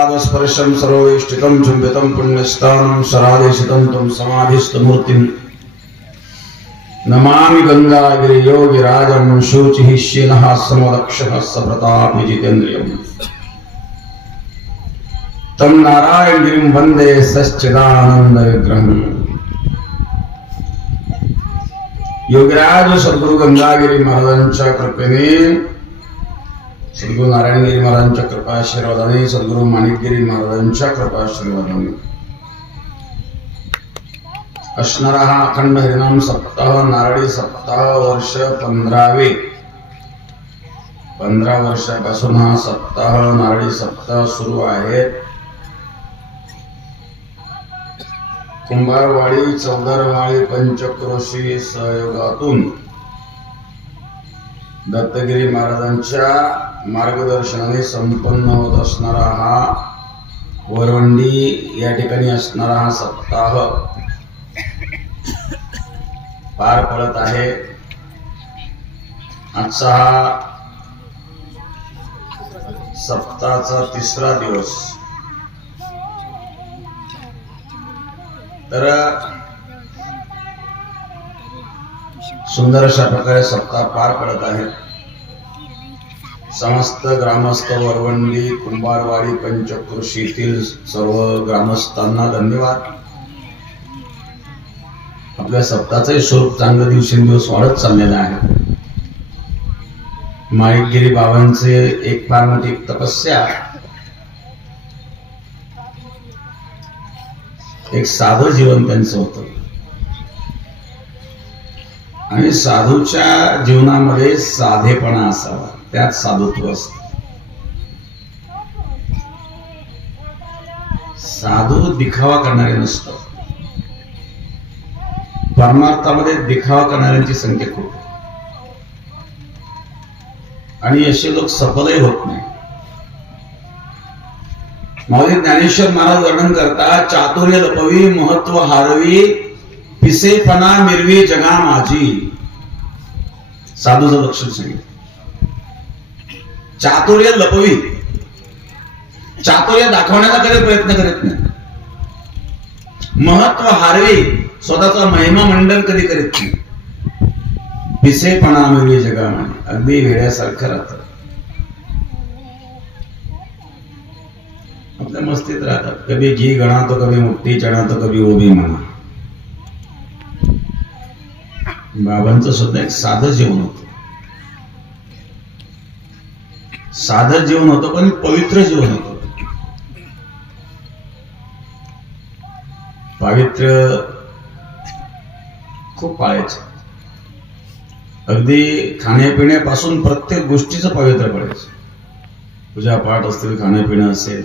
स्पर्शं सर्वेष्टितं चुंबितं पुण्यस्थानं सरादेशितं तं समाधिस्थमूर्तिं नमामि गंगागिरियोगिराजं शुचिः शीलः समदक्षः सप्रतापि जितेन्द्रियं तं नारायणगिरिं वन्दे सच्चिदानन्दविग्रहम्। योगीराज सद्गुरु गंगागिरी महाराजांच्या कृपेने, सद्गुरु नारायणगिरी महाराजांच्या कृपाशीर्वादाने, सद्गुरु माणिकगिरी महाराजांच्या कृपाशीर्वादाने असणारा हा अखंड हरिनाम सप्ताह, नारळी सप्ताह वर्ष 15 वर्षापासून हा सप्ताह, नारळी सप्ताह सुरू आहे। कुंभारवाडी चौदारवाडी पंचक्रोशी सहयोगातून दत्तगिरी महाराजांच्या मार्गदर्शनाने संपन्न होत असणारा हा वरवंडी या ठिकाणी असणारा हा सप्ताह पार पडत आहे। आजचा हा सप्ताहाचा तिसरा दिवस। तर सुंदर अशा प्रकारे सप्ताह पार पडत आहे। समस्त ग्रामस्थ वरवंडी कुंभारवाडी पंचक्रोशीतील सर्व ग्रामस्थांना धन्यवाद। आपल्या सप्ताहाचे स्वरूप चांगलं दिवसेंदिवस वाढत चाललेलं आहे। माणिकगिरी बाबांचे एक फार मोठी तपस्या, एक साधं जीवन त्यांचं होतं आणि साधूच्या जीवनामध्ये साधेपणा असावा, त्यात साधुत्व असतं। साधू दिखावा करणारे नसतात। परमार्थामध्ये दिखावा करणाऱ्यांची संख्या खूप आणि असे लोक सफलही होत नाही। माऊली ज्ञानेश्वर महाराज वर्णन करतात, चातुर्य लपवी महत्व हारवी, पिसेपणा मिरवी जगा माझी। साधूचं लक्षण सांगितलं। चातुर्य लपवी, चातुर्य दाखवण्याचा कधी प्रयत्न करत नाही। महत्व हारवी, स्वतःचा महिमा मंडन कधी करत नाही। पिसेपणा मिरवी जगा माझी, अगदी वेड्यासारखं राहतं, आपल्या मस्तीत राहतात। कभी घी गणा तो कभी मुठ्ठी चणा तो कभी वो भी म्हणा। बाबांचं सुद्धा एक साधं जीवन होतं, साधं जीवन होतं पण पवित्र जीवन होतं। पावित्र्य खूप पाळायचं, अगदी खाण्यापिण्यापासून प्रत्येक गोष्टीचं पवित्र पाळायचं। पूजा पाठ असतील, खाण्यापिणं असेल,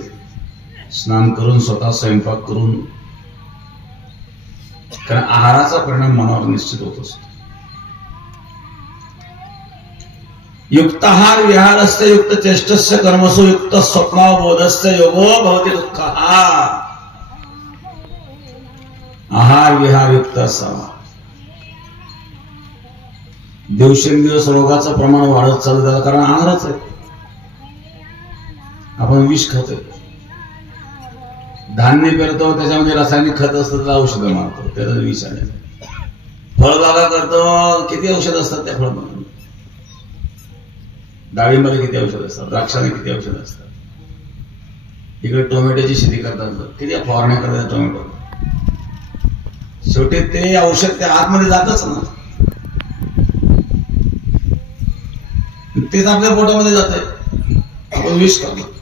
स्नान करून स्वतः स्वयंपाक करून, कारण आहाराचा परिणाम मनावर निश्चित होत असतो। युक्ताहार विहारस्य युक्त चेष्टस्य कर्मसु युक्त स्वप्नावबोधस्य योगो भवति दुःखः। आहार विहार युक्त असावा। दिवसेंदिवस रोगाचं प्रमाण वाढत चाललं, कारण आहारच आहे। आपण विष खातोय, धान्य पेरतो त्याच्यामध्ये रासायनिक खत असतं, त्याला औषधं मारतो, त्याला विष आहे। फळबागा करतो, किती औषध असतात त्या फळबागांमध्ये। डाळींमध्ये किती औषध असतात, द्राक्षाने किती औषध असतात। इकडे टोमॅटोची शेती करतात, किती फवारण्या करतात टोमॅटो। शेवटी ते औषध त्या आतमध्ये जातच ना, तेच आपल्या पोटामध्ये जात आहे, आपण विष करतो।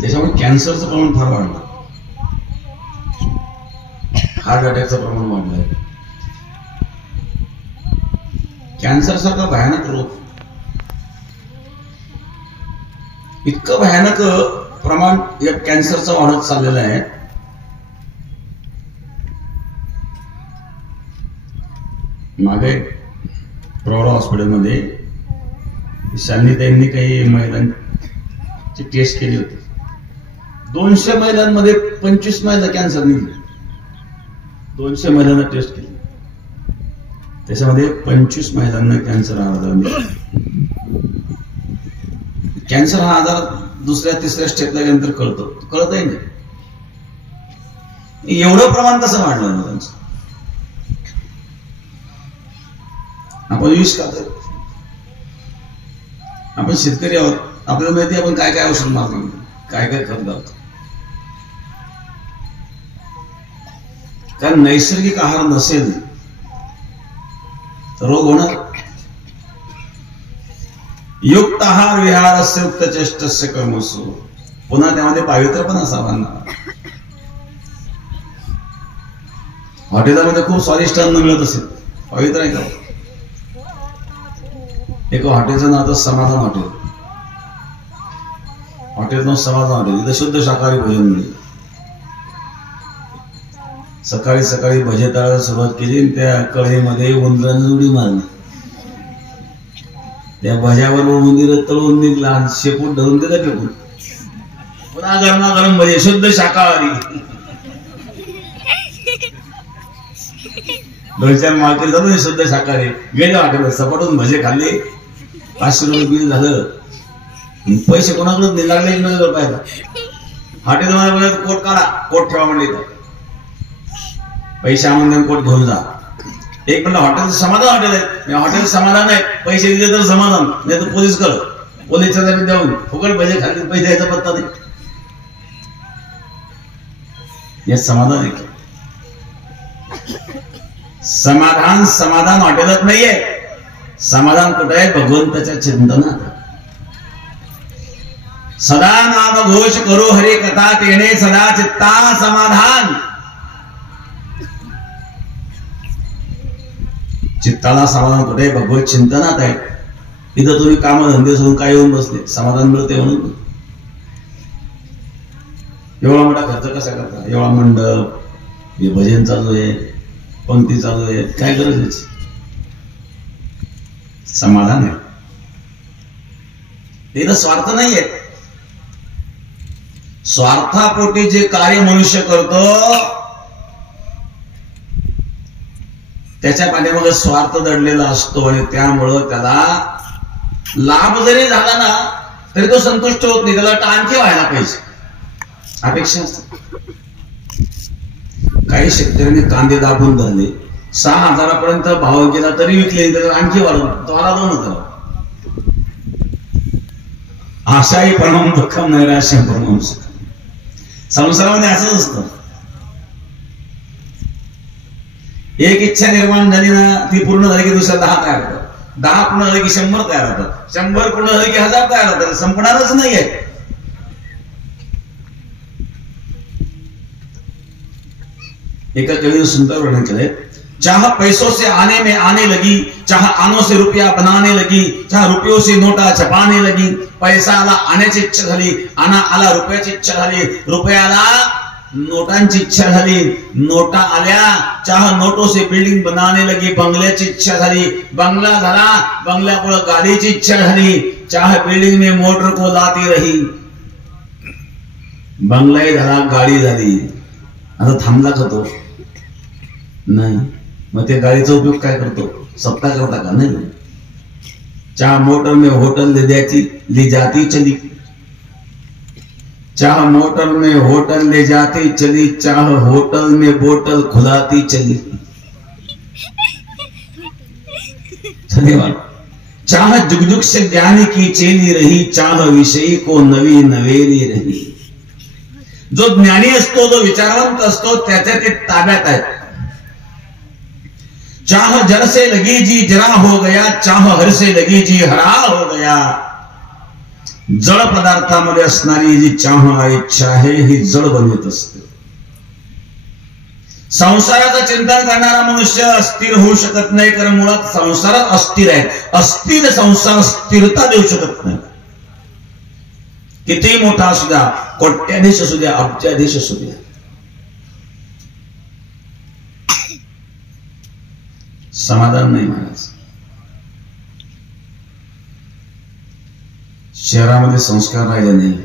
त्याच्यामुळे कॅन्सरचं प्रमाण फार वाढलं, हार्ट अटॅकचं प्रमाण वाढलंय। कॅन्सर सारखा भयानक रोग, इतकं भयानक प्रमाण या कॅन्सरचं वाढत चाललेलं आहे। मागे प्रौढ हॉस्पिटलमध्ये शालिनीताईंनी काही महिलांची टेस्ट केली होती। 200 महिलांमध्ये 25 महिला कॅन्सर निघले। 200 महिलांना टेस्ट केली, त्याच्यामध्ये 25 महिलांना कॅन्सर आढळला। कॅन्सर हा आजार दुसऱ्या तिसऱ्या स्टेपला गेल्यानंतर कळतो, कळतही नाही. एवढं प्रमाण कसं वाढलं ना त्यांचं? आपण विष खातोय, आपण शेतकरी आहोत, आपल्याला माहिती आपण काय काय औषध मारतो, काय काय खत घालतो. कारण नैसर्गिक आहार नसेल तर रोग होणार. युक्त आहार विहारस्य युक्त चेष्टस्य कर्मसु. पुन्हा त्यामध्ये पावित्र्य पण असावा ना. हॉटेलमध्ये खूप स्वादिष्ट अन्न मिळत असेल, पवित्र आहे का? एक हॉटेलचं नाव तर समाधान हॉटेल. हॉटेल नाव समाधान हॉटेल. इथं शुद्ध शाकाहारी भोजन मिळेल. सकाळी सकाळी भजे तळायला सुरुवात केली आणि त्या कढईमध्ये उंदराने उडी मारली. त्या भज्यावर उंदीर तळून निघला आणि शेपूट धरून दिला फेकून. पुन्हा गरमागरम भजे, शुद्ध शाकाहारी. दोन-चार मार्केट झालं शुद्ध शाकाहारी. गेले हॉटेल, सपाटून भजे खाल्ले, 500 रुपये बिल झालं. पैसे कोणाकडून लागले एकमेकांकडे पाहिजे. हॉटेलमध्ये कोट काढा, कोट ठेवा म्हणले, पैसे आणून कोट घेऊन जा. एक म्हणलं हॉटेलचं समाधान हॉटेल आहे, हॉटेल समाधान आहे, पैसे दिले तर समाधान, नाही तर पोलीस कळ, पोलीसच्या ताब्यात देऊन फुकट भजे खाल्ले, पैसे द्यायचा पत्ता नाही. हे समाधान आहे का? समाधान समाधान हॉटेलात नाहीये. समाधान कुठे आहे? भगवंताच्या चिंतनात. सदा नाम घोष करो हरे कथा, तेने सदा चित्ता समाधान. चित्ताला समाधान कुठे? भगवत चिंतनात आहे. इथं तुम्ही कामधंदे सोडून काय येऊन बसले, समाधान मिळते म्हणून? एवढा मोठा खर्च कसा करता? एवढा मंडप, हे भजन चालू आहे, पंक्ती चालू आहे, काय गरज आहे? समाधान आहे. तिथं स्वार्थ नाहीये. स्वार्थापोटी जे कार्य मनुष्य करतो त्याच्या पाठीमागे स्वार्थ दडलेला असतो आणि त्यामुळं त्याला लाभ जरी झाला ना तरी तो संतुष्ट होत नाही. त्याला आणखी व्हायला पाहिजे, अपेक्षा असते. काही शेतकऱ्यांनी कांदे दाबून धरले, 6,000 भाव गेला तरी विकले, त्याला आणखी वाढवून तो आला 2,000. आशाही परमं दुःखम नैराश्यम परमं सुखम. संसारामध्ये असंच असतं. एक इच्छा निर्माण झाली ना, ती पूर्ण झाली की दुसऱ्या 10 तयार होतात, 10 पूर्ण झाली की 100 तयार होतात, 100 पूर्ण झाली की 1000 तयार होतात. संपणारच नाहीये. एका कवीने सुंदर वर्णन केलंय. चाह पैसों से आने में आने लगी, चाह आनों से रुपया बनाने लगी, चाह रुपयों से नोटा छपाने लगी. पैसा आला आण्याची इच्छा झाली, आना आला रुपयाची इच्छा झाली, रुपयाला नोटांची इच्छा झाली, नोटा आल्या, चाह नोटों से बिल्डिंग बनाने लगी, बंगल्याची इच्छा झाली, बंगला झाला, बंगल्यापुढे गाडीची इच्छा झाली, चाह बिल्डिंग में मोटर को लाती रही. बंगलाही झाला, गाडी झाली. आता थांबला का तो? नाही. मग त्या गाडीचा उपयोग काय करतो? सप्ताह करता का? नाही. चाह मोटर में होटल ले जाती चली, चाह मोटर में होटल ले जाती चली, चाह होटल में बोतल खुलाती चली. चाह जुगजुग से ज्ञानी की चेली रही, चाह विषयी को नवी नवेली रही. जो ज्ञानी असतो, जो विचारवंत असतो, त्याच्या ते ताब्यात आहेत. चाह जर से लगी जी जरा हो गया, चाह हर से लगी जी हरा हो गया. जड पदार्थामध्ये असणारी जी चाह इच्छा आहे ही जड बनवत असते. संसाराचं चिंतन करणारा मनुष्य अस्थिर होऊ शकत नाही, कारण मुळात संसारात अस्थिर आहे. अस्थिर संसार स्थिरता देऊ शकत नाही. किती मोठा असू द्या, कोट्याधीश असू द्या, अब्जाधीश असू द्या, समाधान नाही महाराज. शहरामध्ये संस्कार राहिले नाही.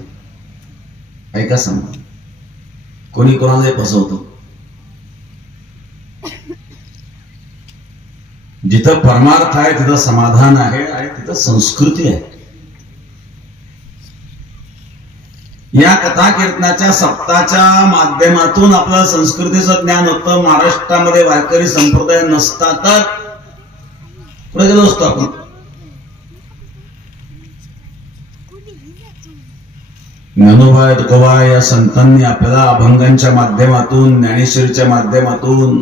ऐका समजा, कोणी कोणालाही फसवतो. जिथं परमार्थ आहे तिथं समाधान आहे आणि तिथं संस्कृती आहे. या कथा कीर्तनाच्या सप्ताहाच्या माध्यमातून आपलं संस्कृतीचं ज्ञान होतं. महाराष्ट्रामध्ये वारकरी संप्रदाय नसता तर पुढे गेलो असतो आपण. ज्ञानोबा तुकोबा या संतांनी आपल्याला अभंगांच्या माध्यमातून, ज्ञानेश्वरीच्या माध्यमातून,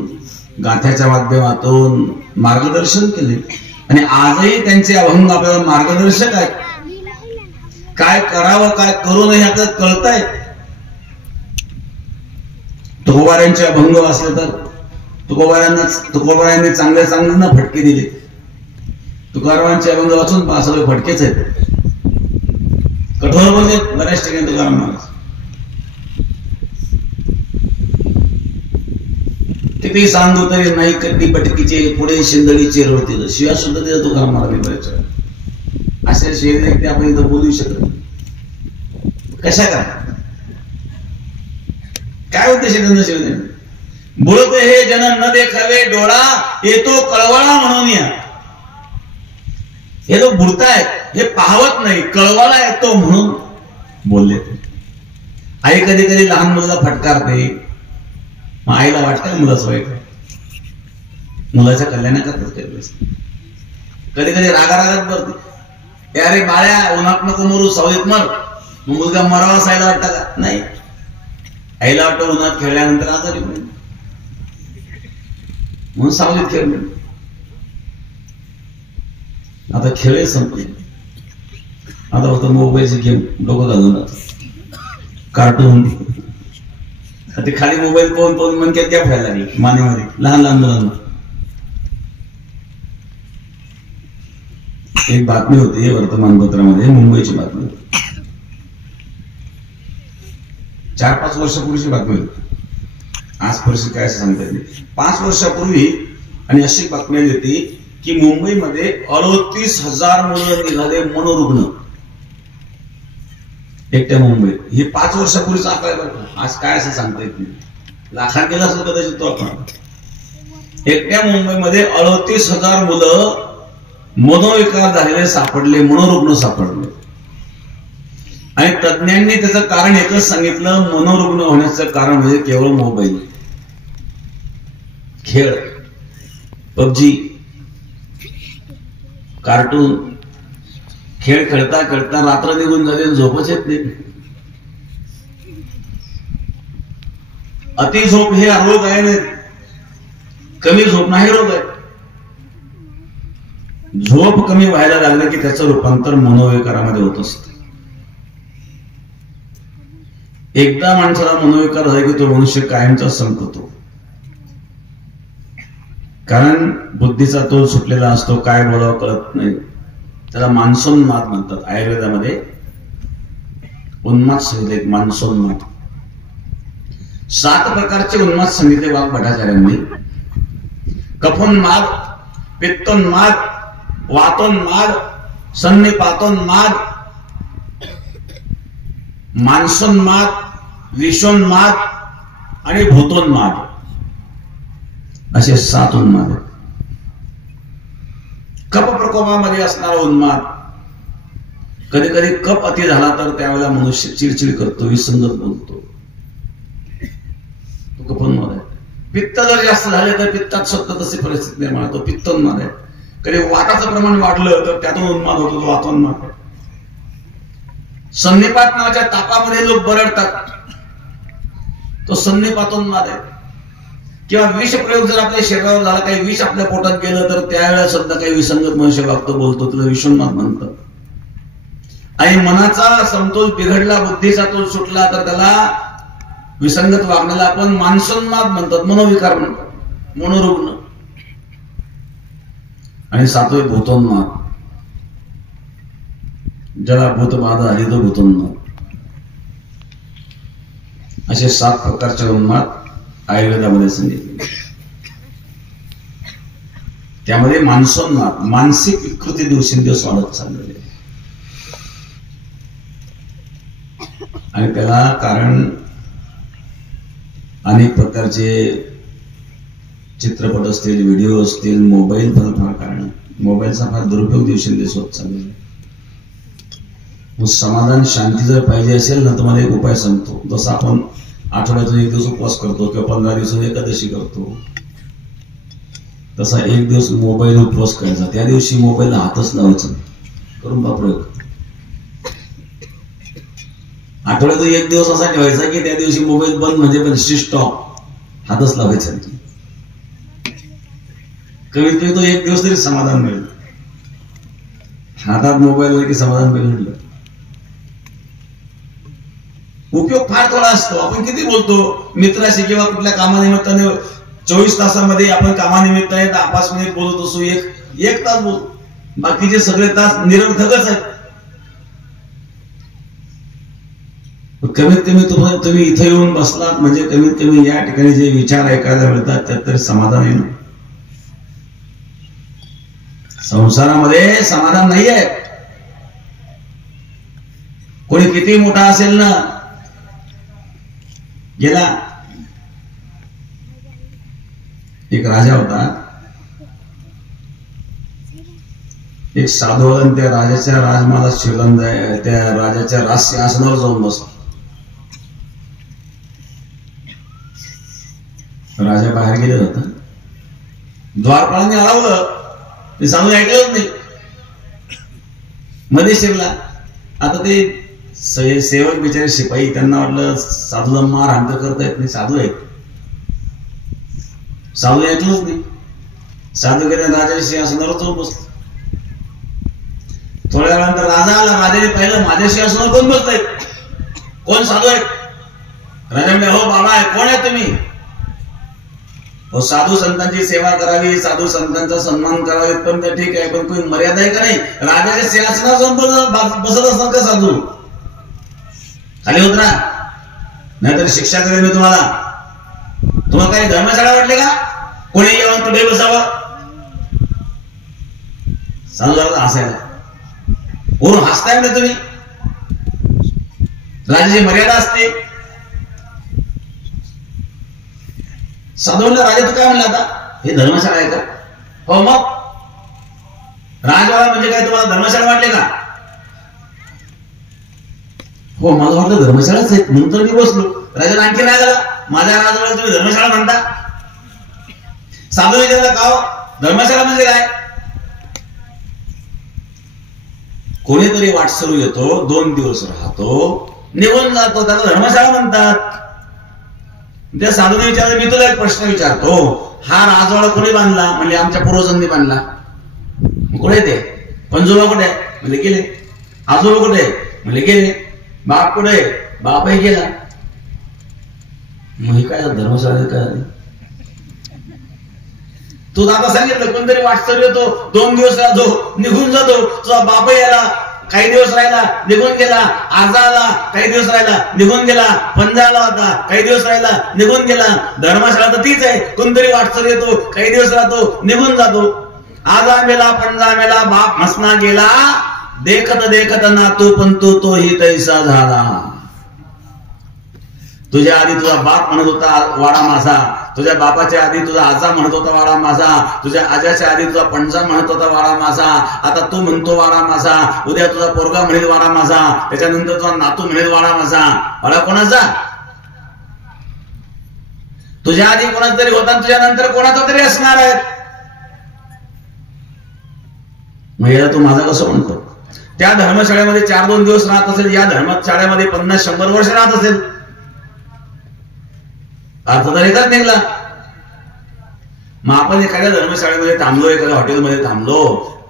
गाथ्याच्या माध्यमातून मार्गदर्शन केले आणि आजही त्यांचे अभंग आपल्याला मार्गदर्शक आहेत. काय करावं काय करू नये आपल्याला कळतंय. तुकोबारायांचे अभंग वाचले तर तुकोबारायांनी चांगले चांगल्यांना फटके दिले. तुकारामांचे अभंग वाचून सगळे फटकेच आहेत. कठोर बोलले बऱ्याच ठिकाणी तुकाराम महाराज. किती सांगू तरी नाही कट्टी पटकीचे पुढे शिंदळीचे रोडतील शिव्या सुद्धा दिला तुकाराम महाराज बऱ्याच. अशा शिवाय ते आपण इथं बोलू शकत नाही. कशा काय उद्देश त्यांना शिवाय बोलते हे जन न देखावे डोळा येतो कळवळा म्हणून या. हे लोक बुडतायत हे पाहवत नाही, कळवळा येतो म्हणून बोलले. आई कधी कधी लहान मुलाला फटकारते. मग आईला वाटतं मुलाचं वाईट मुलाच्या कल्याणाकरता कधी कधी रागारागात भरते. अरे बाळ्या उन्हात नको मरू सावलीत मर. मग मुलगा मरावा सायला वाटतं का? नाही. आईला वाटतं उन्हात खेळल्यानंतर आजारी पडेल म्हणून सावलीत खेळ. आता खेळ संपले. आता फक्त मोबाईलचे गेम डोकं घालून कार्टून. ते खाली मोबाईल पाहून पाहून मनक्यात त्या व्हायला लागली मानेमध्ये लहान लहान मुलांना. एक बातमी होती वर्तमानपत्रामध्ये, मुंबईची बातमी होती. 4-5 वर्षापूर्वीची बातमी होती. आज परिस्थिती काय सांगता येईल. 5 वर्षापूर्वी आणि अशी बातमी आली होती की मुंबईमध्ये 38,000 मुलं निघाले मनोरुग्ण एकट्या मुंबईत. हे 5 वर्षापूर्वीच आकडा बघा. आज काय असं सांगता येत नाही. लाखात गेला असं कदाचित तो आपण. एकट्या मुंबईमध्ये 38,000 मुलं मनोविकार झालेले सापडले, मनोरुग्ण सापडले. आणि तज्ञांनी त्याचं कारण एकच सांगितलं, मनोरुग्ण होण्याचं कारण म्हणजे केवळ मोबाईल, खेळ, पबजी, कार्टून. खेळ खेळता खेळता रात्र निघून झाले, झोपच येत नाही. अति झोप हे रोग आहे नाही, कमी झोप नाही रोग आहे. झोप कमी व्हायला लागलं की त्याचं रूपांतर मनोविकारामध्ये होत असतं. एकदा माणसाला मनोविकार झाला की तो मनुष्य कायमचा संपतो. कारण बुद्धीचा तोल सुटलेला असतो, काय बोलावं कळत नाही. त्याला मानसोन्माद म्हणतात. आयुर्वेदामध्ये उन्माद सांगितले, मानसोन्माद. 7 प्रकारचे उन्माद सांगितले वाघ भटाचार्यांनी. कफोन्माद, पित्तोन्माद, वातोन्माद, सन्निपातोन्माद, मानसोन्माद, विषोन्माद आणि भूतोन्माद असे 7 उन्माद आहेत. कप प्रकोपामध्ये असणारा उन्माद. कधी कधी कप अति झाला तर त्यावेळेला मनुष्य चिडचिड करतो, विसंगत बोलतो, तो कफोन्माद आहे. पित्त जर जास्त झाले तर पित्तात स्वतः तशी परिस्थिती निर्माण होतो, पित्तोन्माद आहे. कधी वाताचं प्रमाण वाढलं तर त्यातून उन्माद होतो, तो वातोन्माद आहे. सन्निपात नावाच्या तापामध्ये लोक बरडतात, तो सन्निपातोन्माद आहे. किंवा विष प्रयोग जर आपल्या शरीरावर झाला, काही विष आपल्या पोटात गेलं तर त्यावेळेला सुद्धा काही विसंगत मनुष्य वागतो, बोलतो, त्याला विषोन्माद म्हणतात. आणि मनाचा समतोल बिघडला, बुद्धीचा तोल सुटला तर त्याला विसंगत वागण्याला आपण मानसोन्माद म्हणतात, मनोविकार म्हणतात, मनोरुग्ण. आणि 7वे भूतोन्माद. ज्याला भूतबाधा आली तो भूतोन्माद. असे 7 प्रकारचे उन्माद आयुर्वेदामध्ये सांगितले. त्यामध्ये मानसोन्माद, मानसिक विकृती दिवसेंदिवस वाढत चाललेली आहे. आणि त्याला कारण अनेक प्रकारचे चित्रपट असतील, व्हिडिओ असतील, मोबाईल, फार कारण. मोबाईलचा फार दुरुपयोग दिवसेंदिवस होत चाललेला. मग समाधान शांती जर पाहिजे असेल ना तर मला एक उपाय सांगतो. जसं आपण आठवड्यातून एक दिवस उपवास करतो किंवा 15 दिवसाची एकादशी करतो, तसा एक दिवस मोबाईल उपवास करायचा. त्या दिवशी मोबाईलला हातच लावायचा करून बापरे. आठवड्यातून एक दिवस असा ठेवायचा की त्या दिवशी मोबाईल बंद, म्हणजे पण स्विच ऑफ, हातच लावायचा. कमीत कमी तो एक दिवस तरी समाधान मिळेल. हातात मोबाईल की समाधान मिळेल. उपयोग फार थोडा असतो. आपण किती बोलतो मित्राशी किंवा कुठल्या कामानिमित्ताने 24 तासामध्ये आपण कामानिमित्ताने 10-5 मिनिट बोलत असू, एक तास बोलतो, बाकीचे सगळे तास निरर्थकच आहेत. कमीत कमी तुम्ही इथे येऊन बसलात म्हणजे कमीत कमी या ठिकाणी जे विचार ऐकायला मिळतात त्यात तरी समाधान आहे ना. संसारामध्ये समाधान नाही आहे. कोणी किती मोठा असेल ना, गेला एक राजा होता, एक साधू होता, त्या राजाच्या राजमाला शिवलन त्या राजाच्या राजसिंहासनावर जाऊन बसला. राजा बाहेर गेले होता, द्वारपाळाने अडवलं, ते साधू ऐकलंच नाही, मध्ये शिरला. आता ते सेवक बिचारे शिपाई, त्यांना वाटलं साधूला मार हांतर करता येत नाही, साधू ऐकलंच नाही. साधू गेल्या राजाच्या सिंहासनावर जाऊन बसला. थोड्या वेळानंतर राजा आला. राजाने पाहिलं माझ्या सिंहासनावर कोण बसलाय, कोण साधू आहे. राजा म्हणजे हो बाबा आहे. कोण आहे तुम्ही? हो साधू संतांची सेवा करावी, साधू संतांचा सन्मान करावा इथपर्यंत ठीक आहे, पण कोणी मर्यादा आहे का नाही? राजाच्या सिंहासनावर जाऊन बसत असणार का साधू? खाली उतरा, नाहीतर शिक्षा करेन मी तुम्हाला. तुम्हाला काही धर्मशाळा वाटले का? कोणी येऊन कुठे बसावं? साधू हसायला. वरून हसताय ना तुम्ही. राजाची मर्यादा असते. साधू म्हणला राजा तू काय म्हणला आता? हे धर्मशाळा आहे का? हो मग राजवाडा म्हणजे काय तुम्हाला धर्मशाळा वाटले का? हो मला वाटलं धर्मशाळाच आहेत म्हणून तर मी बसलो. राजाला आणखी नाही झाला, माझ्या राजवाड्याला तुम्ही धर्मशाळा म्हणता? साधू विचारला का हो धर्मशाळा म्हणजे काय? कोणीतरी वाटसरू येतो, 2 दिवस राहतो, निघून जातो, त्याला धर्मशाळा म्हणतात. त्या साधूने विचारलं मी तुला एक प्रश्न विचारतो, हा राजवाडा कोणी बांधला? म्हणजे आमच्या पूर्वजांनी बांधला. कुठे ते? पंजोबा कुठे? म्हणजे गेले. आजोबा कुठे? म्हणजे गेले. बाप कुठे? बापही गेला. मग काय धर्मशाळा काय? तू दादा सांगितलं कोणतरी वाटसर येतो, 2 दिवस राहतो, निघून जातो. तुझा बापही आला, काही दिवस राहिला, निघून गेला. आजा आला, काही दिवस राहिला, निघून गेला. पंजा आला होता, काही दिवस राहिला, निघून गेला. धर्मशाळा तर तीच आहे, कोणतरी वाटसर येतो, काही दिवस राहतो, निघून जातो. आजा मेला, पंजा मेला, बाप मसना गेला. देखत देखत नातू पण तोही तैसा झाला. तुझ्या आधी तुझा बाप म्हणत होता वाडा माझा, तुझ्या बापाच्या आधी तुझा आजा म्हणत होता वाडा माझा, तुझ्या आजाच्या आधी तुझा पंजा म्हणत होता वाडा माझा, आता तू म्हणतो वाडा माझा, उद्या तुझा पोरगा म्हणेल वाडा माझा, त्याच्यानंतर तुझा नातू म्हणेल वाडा माझा. वाडा कोणाचा? तुझ्या आधी कोणाचा तरी होता, तुझ्या नंतर कोणाचा तरी असणार आहे. मग याला तू माझा कसं म्हणतो? त्या धर्मशाळेमध्ये 4-2 दिवस राहत असेल, या धर्मशाळेमध्ये 50-100 वर्ष राहत असेल. अर्थ तर एकच निघला. मग आपण एखाद्या धर्मशाळेमध्ये थांबलो, एखाद्या हॉटेलमध्ये थांबलो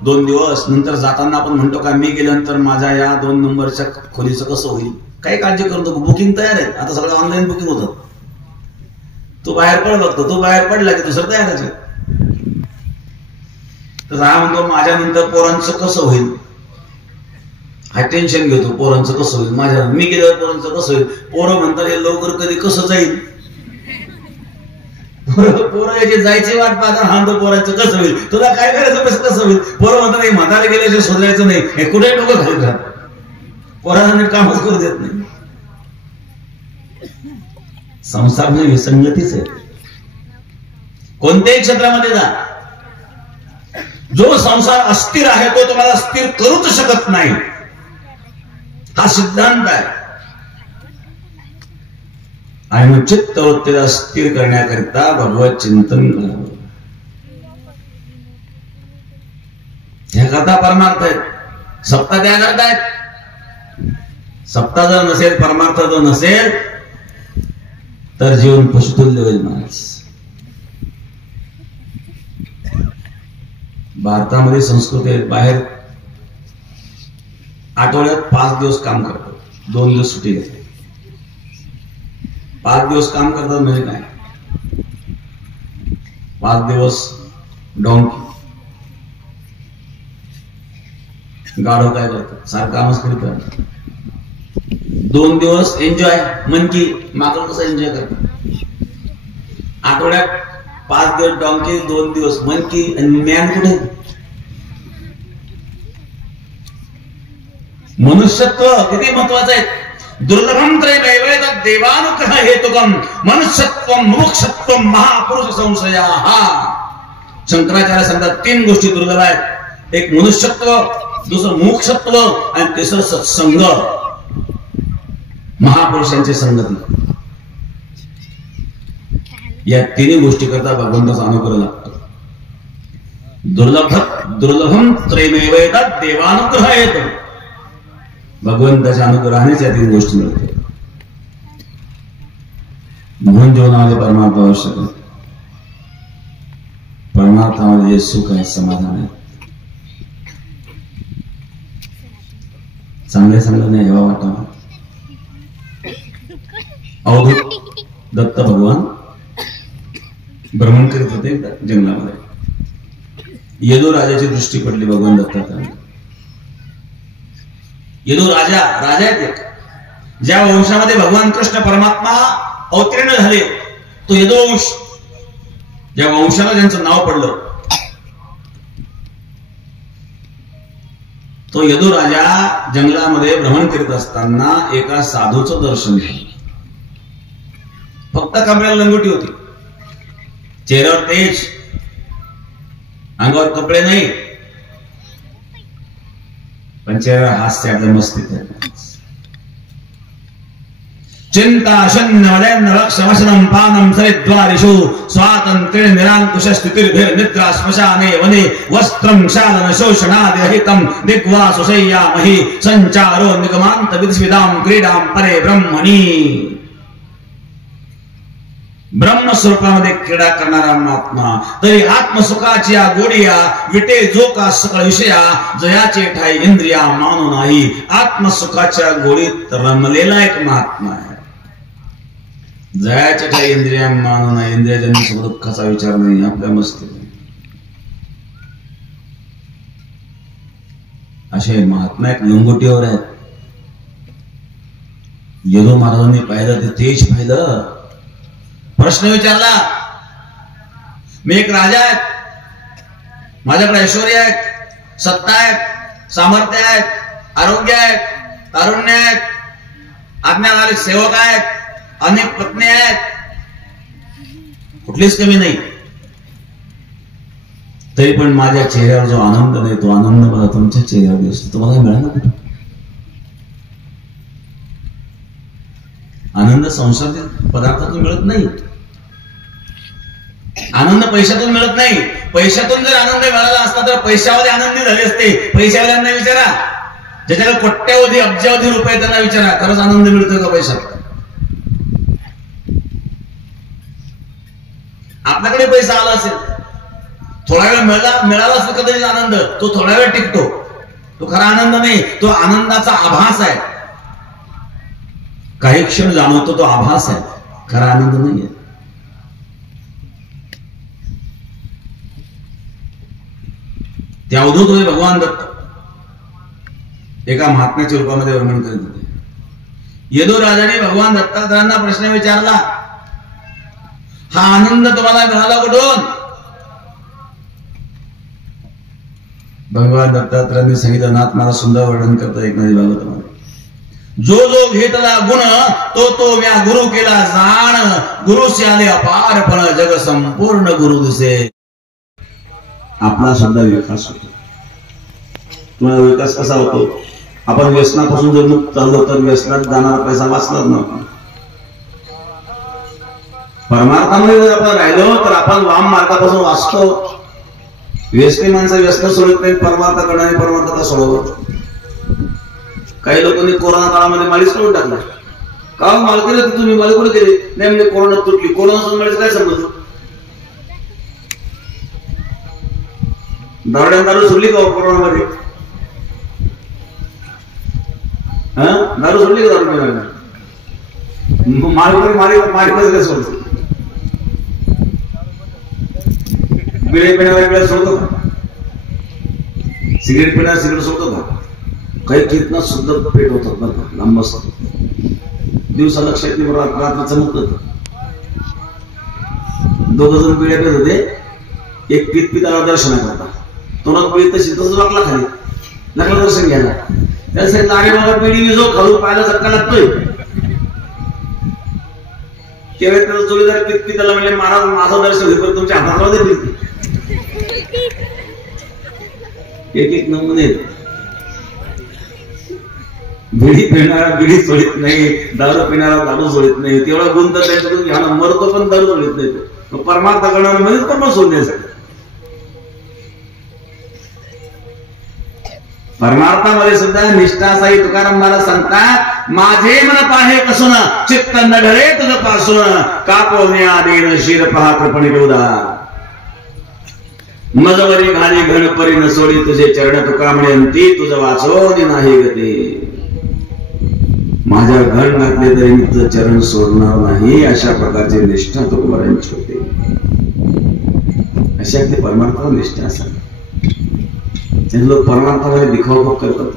2 दिवस, नंतर जाताना आपण म्हणतो का मी गेल्यानंतर माझ्या या 2 नंबरच्या खोलीचं कसं होईल? काही काळजी करू नको, बुकिंग तयार आहे. आता सगळं ऑनलाईन बुकिंग होतं. तू बाहेर पड बघतो, तू बाहेर पडला की दुसरं तयार आहे. तर हा म्हणतो माझ्या नंतर पोरांचं कसं होईल? हा टेन्शन घेतो, पोरांचं कसं होईल, माझ्या मी गेल्यावर पोरांचं कसं होईल? पोरं म्हणतात हे लवकर कधी कसं जाईल? पोरं याची जायची वाट पाहता, हा तो पोरांचं कसं होईल? तुला काय करायचं कसं होईल? पोरं म्हणतात नाही म्हातारे गेल्याशिवाय सुधारायचं नाही. हे कुठे डोकं घालून राहत, पोरांना नीट कामच करू देत नाही. संसार म्हणजे विसंगतीच आहे. कोणत्याही क्षेत्रामध्ये जा, जो संसार अस्थिर आहे तो तुम्हाला स्थिर करूच शकत नाही, हा सिद्धांत आहे. आणि मग चित्तवृत्तीला स्थिर करण्याकरिता भगवत चिंतन करावं. ह्याकरता परमार्थ आहेत. सत्ता त्या करतायत. सत्ता जर नसेल, परमार्थ जर नसेल, तर जीवन पशुतुल्य होईल माणूस. भारतामध्ये संस्कृती आहे, बाहेर आठवड्यात 5 दिवस काम करतात, 2 दिवस सुट्टी घेतात. 5 दिवस काम करतात म्हणजे काय? 5 दिवस डोंकी गाढव काय करतात, सारखं कामच करतात. 2 दिवस एन्जॉय, मनकी माकड कसं एन्जॉय करतात. आठवड्यात 5 दिवस डोंकी, 2 दिवस मनकी. आणि मॅन कुठे? मनुष्यत्व किती महत्वाचं आहे. दुर्लभम त्रयमेव देवानुग्रह हेतुकम मनुष्यत्व मोक्षत्व महापुरुष संशया. हा शंकराचार्य सांगतात 3 गोष्टी दुर्लभ आहेत. एक मनुष्यत्व, दुसरं मोक्षत्व आणि तिसरं सत्संग, महापुरुषांची संगती. या 3 गोष्टी करता भगवंताचा अनुग्रह लागतो. दुर्लभम त्रयमेव देवानुग्रह हेतुकम, भगवंताच्या अनुग्रहानेच या 3 गोष्टी मिळते. म्हणून जीवनामध्ये परमार्थ आवश्यक आहे. परमार्थामध्ये जे सुख आहे, समाधान आहे, चांगलं नाही हेवा वाटावा. अवधूत दत्त भगवान भ्रमण करीत होते जंगलामध्ये. यदू राजाची दृष्टी पडली भगवान दत्तात्रय. यदू राजा आहेत एक. ज्या वंशामध्ये भगवान कृष्ण परमात्मा अवतीर्ण झाले तो यदुवंश. ज्या वंशाला ज्यांचं नाव पडलं तो यदू राजा जंगलामध्ये भ्रमण करीत असताना एका साधूचं दर्शन झालं. फक्त कमरेला लंगोटी होती, चेहऱ्यावर तेज, अंगावर कपडे नाही, पण चेहरा हास्य एकदम मस्ती. चिंता शून्य वलयन पानम सरिद्वारिषु स्वातंत्र्य निरांकुश स्थितिर्भिर निद्रा श्मशाने वने वस्त्रं शालन शोषणादिरहितं दिग्वासु शय्यामहि संचारो निगमांत विद्विदां क्रीडां परे ब्रह्मणि. ब्रह्मस्वरूपामध्ये क्रीडा करणारा महात्मा, तरी आत्मसुखाची या गोडिया विटे जो का सकळ विषया जयाचे ठाई इंद्रिया मानू नाही. आत्मसुखाच्या गोडीत रमलेला एक महात्मा आहे. जयाचे ठाई इंद्रिया मानू नाही. इंद्रियाजन्य सुख दुःखाचा विचार नाही आपल्या मस्ती. असे महात्मा एक लंगोटीवर आहेत. यदू महाराजांनी पाहिलं ते तेज पाहिलं. प्रश्न विचारला, मी एक राजा आहे, माझ्याकडे ऐश्वर्य आहेत, सत्ता आहेत, सामर्थ्य आहेत, आरोग्य आहेत, तारुण्य आहेत, आज्ञाधारित सेवक आहेत, अनेक पत्नी आहेत, कुठलीच कमी नाही. तरी पण माझ्या चेहऱ्यावर जो आनंद नाही तो आनंद मला तुमच्या चेहऱ्यावर दिसतो. तुम्हाला मिळाला कुठे? आनंद संसारातील पदार्थातून मिळत नाही. आनंद पैशातून मिळत नाही. पैशातून जर आनंद मिळाला असता तर पैशामध्ये आनंदी झाले असते. पैशावाल्यांना विचारा, ज्याच्याकडे कोट्यावधी अब्जावधी रुपये, त्यांना विचारा खरंच आनंद मिळतोय का पैशात. आपल्याकडे पैसा आला असेल, थोडा वेळ मिळाला असेल कदाचित आनंद, तो थोडा वेळ टिकतो. तो खरा आनंद नाही, तो आनंदाचा आभास आहे. काही क्षण जाणवतो तो आभास आहे, खरा आनंद नाहीये. त्या अवधूत होते भगवान दत्त एका महात्म्याच्या रूपामध्ये वर्णन करीत होते. यदू राजाने भगवान दत्तात्रयांना प्रश्न विचारला, हा आनंद तुम्हाला मिळाला कुठून? भगवान दत्तात्रयांनी सांगितलं, नाथ मला सुंदर वर्णन करता एक नदी भागवतामध्ये. जो जो घेतला गुण तो तो म्या गुरु केला जाण, गुरु से आले अपार पण जग संपूर्ण गुरु दिसे. आपला सुद्धा विकास होतो. तुम्हाला विकास कसा होतो? आपण व्यसनापासून जर मुक्त झालो तर व्यसनात जाणारा पैसा वाचलाच नव्हता. परमार्थामध्ये जर आपण राहिलो तर आपण वाम मार्गापासून वाचतो. व्यसनी माणसं व्यसन सोडत नाही, परमार्थ करणारे परमार्थ का सोडवत. काही लोकांनी कोरोना काळामध्ये मालिश करून टाकला. का माल केलं तुम्ही? मला कोणी केले नाही म्हणजे कोरोना तुटली. कोरोना मालिश काय समजलं? दारू सोडली का कोरोनामध्ये? दारू सोडली का? दारू पिणार मालिक सोडतो. बिळे पिण्याला बिळा सोडतो का? सिगरेट पिण्याला सिगरेट सोडतो का? काही कीर्तनात सुद्धा पेट होतात बरं का, लांब असतात. दिवसा लक्षात नाही, रात्र चमकत. दोघ जण बिळ्या पेत होते. एक पीत पिताला दर्शन करता, तोंडात पिळी तशीच वाकला खाली, लागला दर्शन घ्यायला. त्या साईड नारे बाबा पिढी जो खालून पाहायला झटका लागतोय. त्यावेळी त्याचा जोडीदार पीत पिताला म्हणजे महाराज माझं दर्शन होईपर्यंत तुमच्या हातात पिळते. एक एक नमुने. बिडी पिणारा बिडी सोडित नाही, दारू पिणारा दारू सोडित नाही. तेवढा गुण तर त्यांच्याकडून घ्यायला मरतो पण दारू सोडित नाही. परमार्थ करणारा म्हणजे पण सोडण्यासाठी. परमार्थामध्ये सुद्धा निष्ठा असाही तुकाराम महाराज सांगतात, माझे मन पाहे कसून चित्त न ढळे तुझ पासून, कापोन्या देन शिर पहा कृपणी उदार. मजवरी घाली घणपरी न सोडी तुझे चरण तुका म्हणती, तुझ वाचोनी नाही गती. माझ्या घण घातले तरी मी तुझं चरण सोडणार नाही. अशा प्रकारची निष्ठा तुकोबारांची होते. अशा ते परमार्थावर निष्ठा असतात. ते लोक परमार्थामध्ये दिखावा करतात.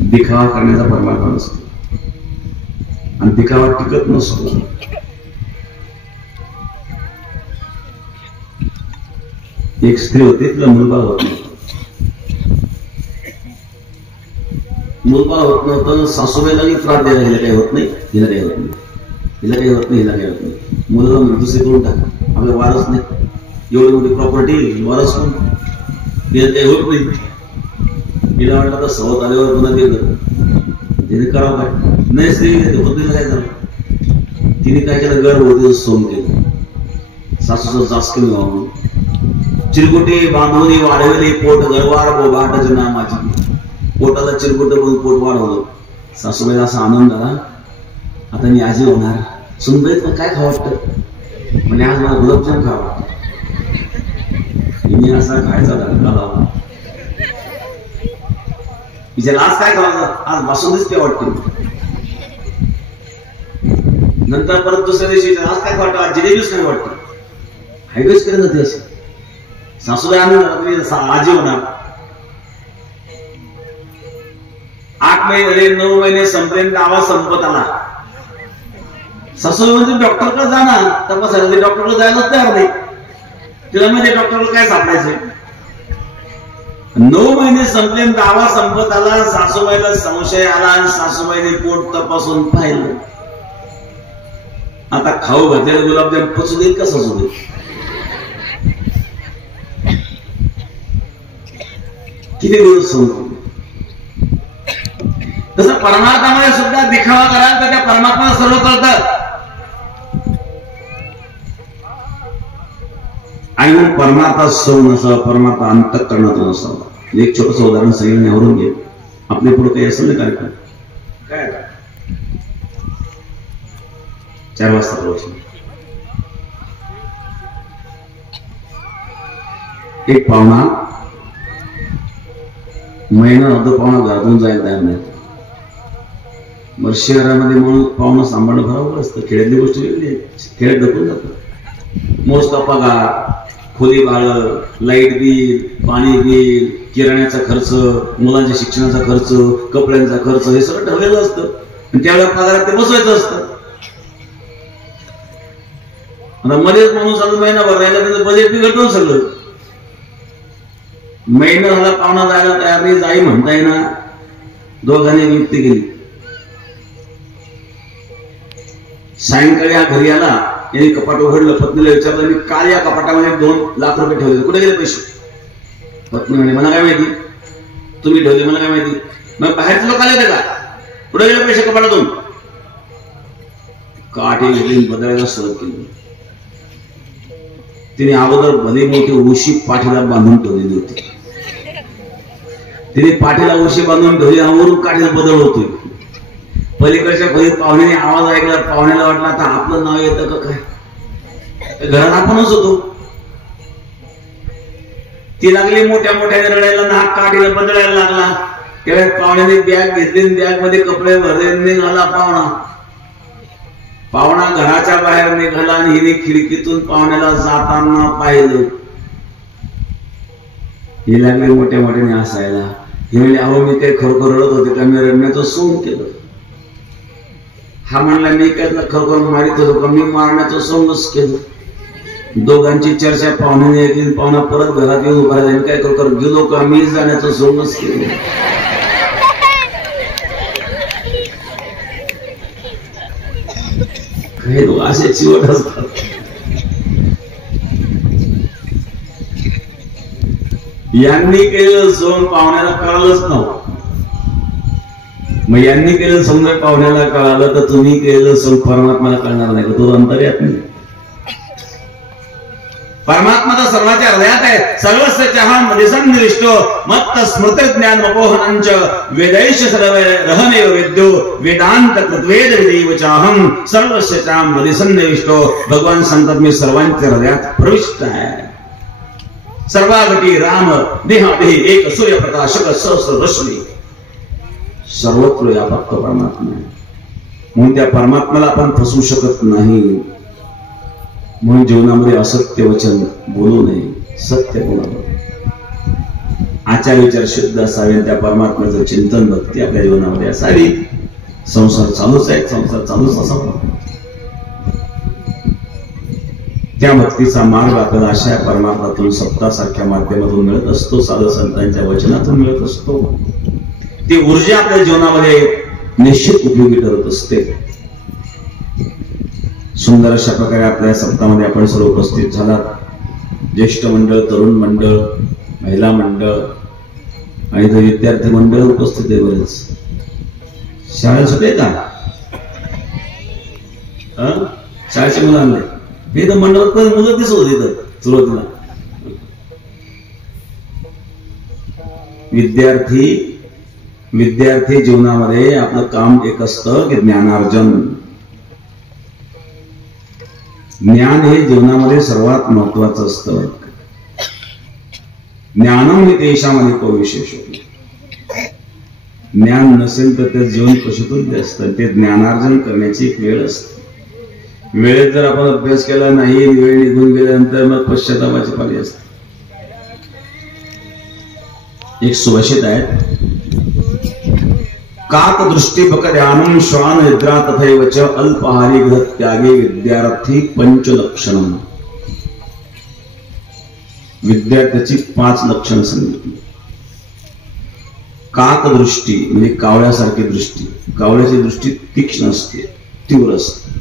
दिखावा करण्याचा परमार्थ नसतो आणि दिखावा टिकत नसतो. एक स्त्री होती, तिला मुलबाळ होत नव्हतं. मुलबाळ होत नव्हतं. सासूबाईला त्रास द्यायला, हिला काही होत नाही, हिला काही होत नाही, हिला काही होत नाही, हिला काही होत नाही. मुलाला दुसरी करून टाका, आपल्याला वारस नाही. एवढी मोठी प्रॉपर्टी, वारस कोण? हिला काही होत नाही. हिला वाटलं तर सवत आल्यावर पुन्हा दिलं तिने करावं काय नाही. स्त्री होत नाही, काय झालं? तिने काय केलं? गर्भवती सोम केलं. सासूचं जास्त केलं म्हणून चिरगुटे बांधवणी वाढवली पोट गरवार बोबाटच नामाची. पोटाला चिरगुट म्हणून पोट वाढवलं. सासूबाईला असा आनंद झाला, आता मी आजी होणार. सुनबाईत पण काय खावं वाटतं? म्हणजे आज मला गुलाबजाम खावं वाटतं. मी असा खायचा धक्का लावला. विचारला आज काय खावं? आज बासुंदीच ते वाटते. नंतर परत दुसऱ्या दिवशी आज काय वाटतं? आज जिलेबीच काय वाटतं? हायवेच करेल ना ते असे. सासूबाई आम्ही आजी होणार. 8 महिने 9 महिने संपर्यंत आवाज संपत आला. सासूबाई म्हणजे डॉक्टरकडे जाणार तपासायला. डॉक्टरकडे जायला तयार नाही. तिला म्हणजे डॉक्टरला काय सापडायचंय? 9 महिने संपल्यानंतर आवाज संपत आला. सासूबाईला संशय आला आणि सासूबाईने पोट तपासून पाहिलं. आता खाऊ घातलेलं गुलाबजाम पचू देईल का सजू देईल? किती दिवस संपतो? तसं परमार्थामध्ये सुद्धा दिखावा कराल तर त्या परमात्मा सर्व कळतात. आणि मग परमार्था सौ नसावा, परमार्था अंतःकरणात नसावा. एक छोटस उदाहरण सगळ्यांनी आवरून घे. आपल्या पुढे काही असेल ना कार्यक्रम? काय 4 वाजता प्रवचन. एक पाहुणा महिना होतो, पाहुणा घरातून जायला तयार नाही. मग शहरामध्ये म्हणून पाहुणा सांभाळणं बरोबर असतं. खेड्यातली गोष्ट वेगळी आहे. खेड्यात ढकलून जातं. मोजका पगार, खोली भाडं, लाईट बिल, पाणी बिल, किराण्याचा खर्च, मुलांच्या शिक्षणाचा खर्च, कपड्यांचा खर्च, हे सगळं ठरलेलं असतं. आणि त्यावेळेला पगारात ते बसवायचं असतं. आता मध्येच माणूस अजून महिनाभर राहिला त्याचं बजेट बिघडतं सगळं. महिना झाला पाहुणा जायला तयार नाही, जाई म्हणता येईना. दोघांनी नियुक्ती केली. सायंकाळी हा घरी आला यांनी कपाट उघडलं. पत्नीला विचारलं, मी काल या कपाटामध्ये 2 लाख रुपये ठेवले, कुठे गेले पैसे? पत्नी म्हणे, मला काय माहिती, तुम्ही ठेवले मला काय माहिती. मग बाहेरचे लोक आले का, कुठे गेले पैसे कपाटातून? काठी घेऊन बदलायला सुरुवात केली. तिने अगोदर भले मोठी उशी पाठीला बांधून ठेवलेली होती. तिने पाठीला उशी बांधून ठेवली, वरून काठीला बदल होतोय. पलीकडच्या खोलीत पाहुण्याने आवाज ऐकला. पाहुण्याला वाटलं आता आपलं नाव येतं का काय, घरात आपणच होतो. ती लागली मोठ्या मोठ्या रडायला, नाक काठीला बदलायला लागला. तेव्हा पाहुण्याने बॅग घेतली, बॅग मध्ये कपडे भरले, निघाला पाहुणा घराच्या बाहेर निघाला आणि हिने खिडकीतून पाहुण्याला जाताना पाहिलं. ही लागली मोठ्या मोठ्याने हसायला. ही म्हणजे अहो मी काही खरोखर रडत होते का, मी रडण्याचं सोंग केलं. हा म्हणला मी काय खरोखर मारित होतो का, मी मारण्याचं सोंगच केलं. दोघांची चर्चा पाहुण्याने ऐकली. पाहुणा परत घरात येऊन उभा राहिला, काय खरोखर गेलो का, मी जाण्याचं सोंगच केलं. काही लोक असे चिवट असतात. यांनी केलेलं सोंग पाहुण्याला कळालंच नव्हतं. मग यांनी केलेलं समजा पाहुण्याला कळालं तर तुम्ही केलेलं सोंग परमात्माला कळणार नाही का, तो अंतर्यात नाही. परमात्मा तर सर्वांच्या हृदयात आहे. सर्वस्य चहामध्ये सन्निविष्टो मत्त स्मृत ज्ञान मपोहनंच वेदैश सर्व रहमेव वेद्यो वेदांत कृतवेद विदैव चाहम सर्वस्य चहामध्ये सन्निविष्टो. भगवान सांगतात मी सर्वांच्या हृदयात प्रविष्ट आहे. सर्वागती राम देहादेही एक सूर्यप्रकाशक सहस्र रश्मी. सर्वत्र व्यापक परमात्मा आहे. म्हणून त्या परमात्म्याला आपण फसवू शकत नाही. म्हणून जीवनामध्ये असत्य वचन बोलू नये, सत्य बोलावं. आचार विचार शुद्ध असावे, त्या परमात्म्याचं चिंतन भक्ती आपल्या जीवनामध्ये असावी. संसार चालूच आहे, संसार चालूच असावा. त्या भक्तीचा मार्ग आपल्याला अशा परमात्म्यातून सप्तासारख्या माध्यमातून मिळत असतो, साधू संतांच्या वचनातून मिळत असतो. ती ऊर्जा आपल्या जीवनामध्ये निश्चित उपयोगी ठरत असते. सुंदर अशा प्रकारे आपल्या सप्ताहामध्ये आपण सर्व उपस्थित झालात. ज्येष्ठ मंडळ, तरुण मंडळ, महिला मंडळ आणि विद्यार्थी मंडळ उपस्थित आहे. बरेच शाळा सुटे का, शाळेची मुलं आणले मी तर मंडळात मुलं दिसत होती तर सुरुवातीला. विद्यार्थी जीवनामध्ये आपलं काम एक असतं की ज्ञानार्जन. ज्ञान हे जीवनामध्ये सर्वात महत्वाचं असतं. ज्ञानम हे देशामध्ये तो विशेष. ज्ञान नसेल तर ते जीवन कशातून असतं. ते ज्ञानार्जन करण्याची एक वेळ असते. वेळेत जर आपण अभ्यास केला नाही, वेळ निघून गेल्यानंतर मग पश्चातापाची पाळी असते. एक सुभाषित आहे, काक दृष्टी बक ध्यानम श्वान निद्रा तथैव च अल्पहारी गृह त्यागे विद्यार्थी पंचलक्षणम. विद्यार्थ्याची 5 लक्षण सांगितली. काक दृष्टी म्हणजे कावळ्यासारखी दृष्टी. कावळ्याची दृष्टी तीक्ष्ण असते, तीव्र असते.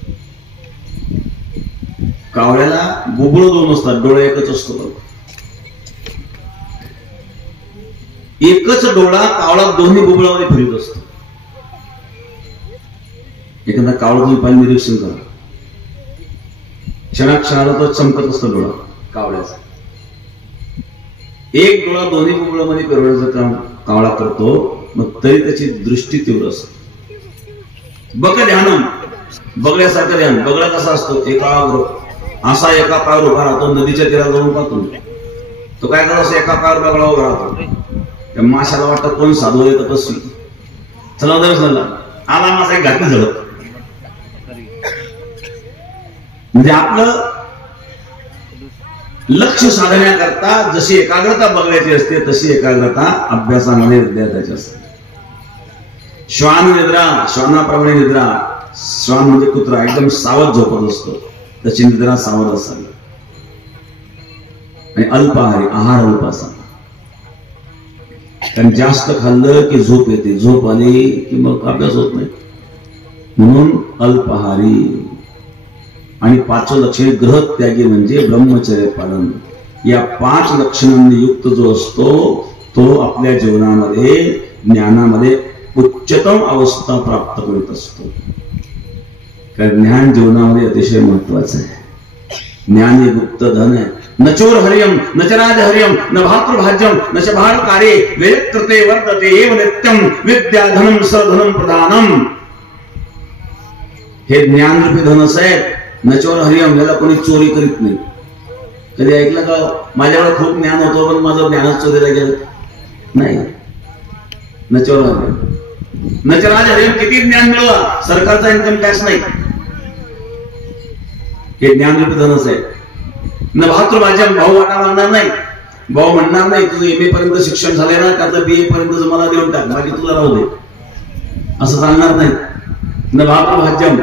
कावळ्याला बुबुळ 2 असतात, डोळे एकच असतो. एकच डोळा कावळा दोन्ही बुबुळामध्ये फिरत असतो. एखादा कावळा तुम्ही पाहिजे निरीक्षण करा, क्षणाक्षणाला तो चमकत असतो डोळा कावळ्याचा. एक डोळा दोन्ही बुबुळामध्ये फिरवण्याचं काम कावळा करतो, मग तरी त्याची दृष्टी तीव्र असते. बघ ध्यानम, बगड्यासारखं ध्यान. बगडा कसा असतो, एकाग्र असा एका पायावर उभा राहतो. नदीच्या तीराला जाऊन पाहतो तो काय करतो, असं एका पायावर बगडा उभा राहतो. त्या माशाला वाटतं कोण साधू आहे तपस्वी, चला झाला आला मासा एक घातली झडप. म्हणजे आपलं लक्ष साधण्याकरता जशी एकाग्रता बघायची असते तशी एकाग्रता अभ्यासामध्ये विद्यार्थ्याची असते. श्वान निद्रा, श्वानाप्रमाणे निद्रा. श्वान म्हणजे कुत्रा एकदम सावध झोपत असतो, तशी निद्रा सावध असावी. आणि अल्पाहारी, आहार अल्प असावा. कारण जास्त खाल्लं की झोप येते, झोप आली की मग अभ्यास होत नाही. म्हणून अल्पाहारी, आणि 5 लक्षणे ग्रह त्यागी म्हणजे ब्रह्मचर्य पालन. या 5 लक्षणांनी युक्त जो असतो तो आपल्या जीवनामध्ये ज्ञानामध्ये उच्चतम अवस्था प्राप्त करत असतो. कारण ज्ञान जीवनामध्ये अतिशय महत्वाचं आहे. ज्ञान हे गुप्त धन आहे. न चोर हरियम न च राज हरियम न भातृभाज्यम न च भार कार्ये वेदकृते वर्तते एव नित्यम विद्याधनम सधनम प्रदानम. हे ज्ञानरूपी धनच आहे. न चोर हरियम, याला कोणी चोरी करीत नाही. कधी ऐकलं का माझ्याकडे खूप ज्ञान होतं पण माझं ज्ञानच चोरीला गेलं? नाही. न चोर हरियम न च राज हरियम. किती ज्ञान मिळवा, सरकारचा इन्कम टॅक्स नाही. हे ज्ञानरूपी धनच आहे. न भातृभाज्यम, भाऊ वाटा मागणार नाही. भाऊ म्हणणार नाही तुझं MA पर्यंत शिक्षण झाले ना, त्याचं BA पर्यंत मला देऊन टाक, बाकी तुला राहू दे, असं सांगणार नाही. न भातृभाज्यम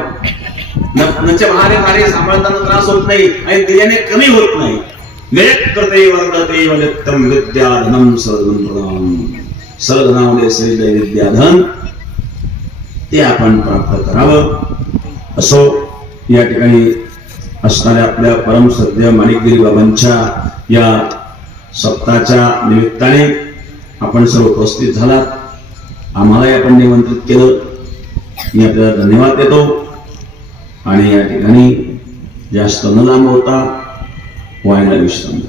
न च भार कार्य, सांभाळताना त्रास होत नाही आणि दिल्याने कमी होत नाही. वेदकृते वर्तते एव नित्यम विद्याधनम सधनम प्रदानम. सधनामध्ये श्री विद्याधन ते आपण प्राप्त करावं. असो या ठिकाणी असणाऱ्या आपल्या परम सद्य माणिकगिरी बाबांच्या या सप्ताहाच्या निमित्ताने आपण सर्व उपस्थित झालात. आम्हालाही आपण निमंत्रित केलं. मी आपल्याला धन्यवाद देतो आणि या ठिकाणी जास्त न लांबवता व्हायला विश्राम.